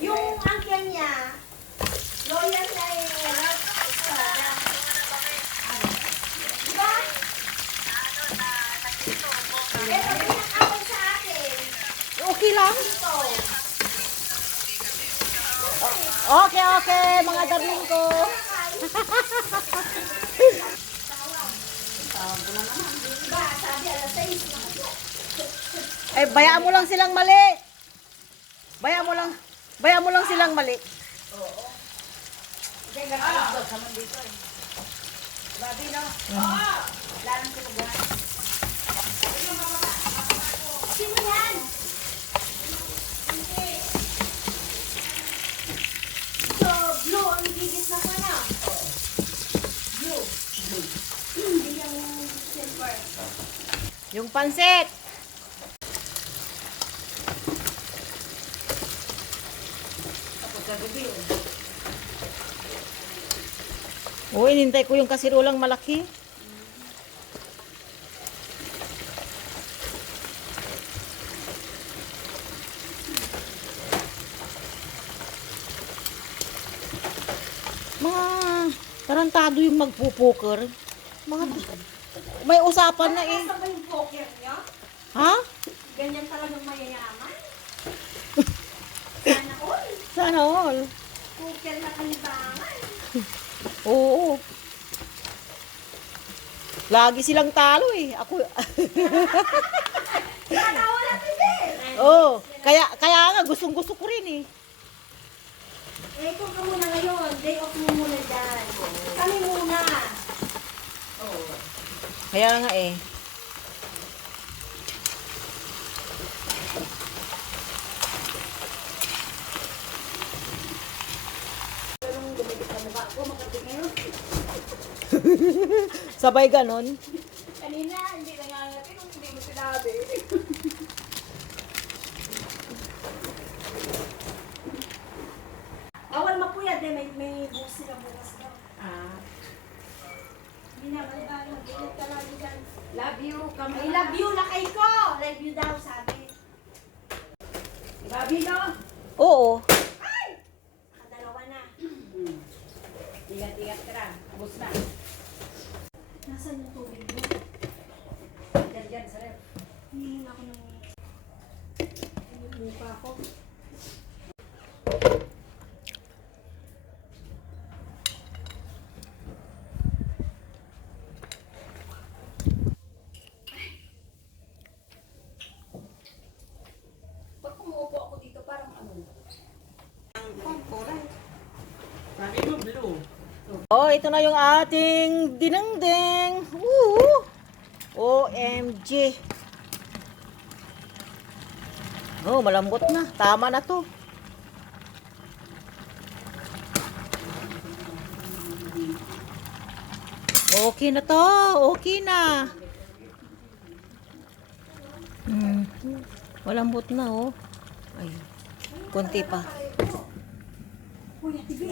Yung uncle niya, lawyer na diba? Pero pinakawal sa akin. Okay lang? Ito. Okay, okay, mga darling ko. Diba? Sabi, alas 6 na. Eh, bayaan mo lang silang mali. Bayaan mo lang silang mali. Hindi, nagkalabot naman dito eh. Babi, no? Oo! Lalang sa pagbahan. Sino yan? So, blue ang gigit na ko na. Blue. Hindi yung silver. Yung pansit. Tapos kagabi yun. Oo, inintay ko yung kasirulang malaki. Mga tarantado yung magpupoker. Mga may usapan na eh. Nasa ba yung poker niya? Ha? Ganyan talagang mayayaman? Sana all. Sana all. Poker na kalibangan. Oo. Lagi silang talo eh. Ako Natawa na kasi. oh, kaya nga gustong-gusto ko rin eh. Eh, kung ka muna ngayon, day off mo muna dyan. Kami muna. Oh. Kaya nga eh. Ganun gumigit na mukha ko, makating ngayon. Sabay ganon. Kanina, hindi nangangati kung hindi mo sinabi. Bawal mapuyat eh, may bukas sila bukas daw. Ah. Hindi na, malibalo. Bilit ka lagi dyan. Love you, kami. I love you, lakay ko. Love you daw, sabi. Love you, no? Oo. Ay! Nakadalawa na. Ingat-ingat ka na. Abos na. Nasaan yung tubig mo? Diyan, sa ref. Hindi na ako ng... Mukha ko. Pag umuupo ako dito, parang ano? Sabi mo blue. Oh, ito na yung ating dinengdeng. Woo! OMG. Oh, malambot na. Tama na to. Okay na to. Okay na. Malambot na oh. Ay. Konti pa. Kuya, tibi.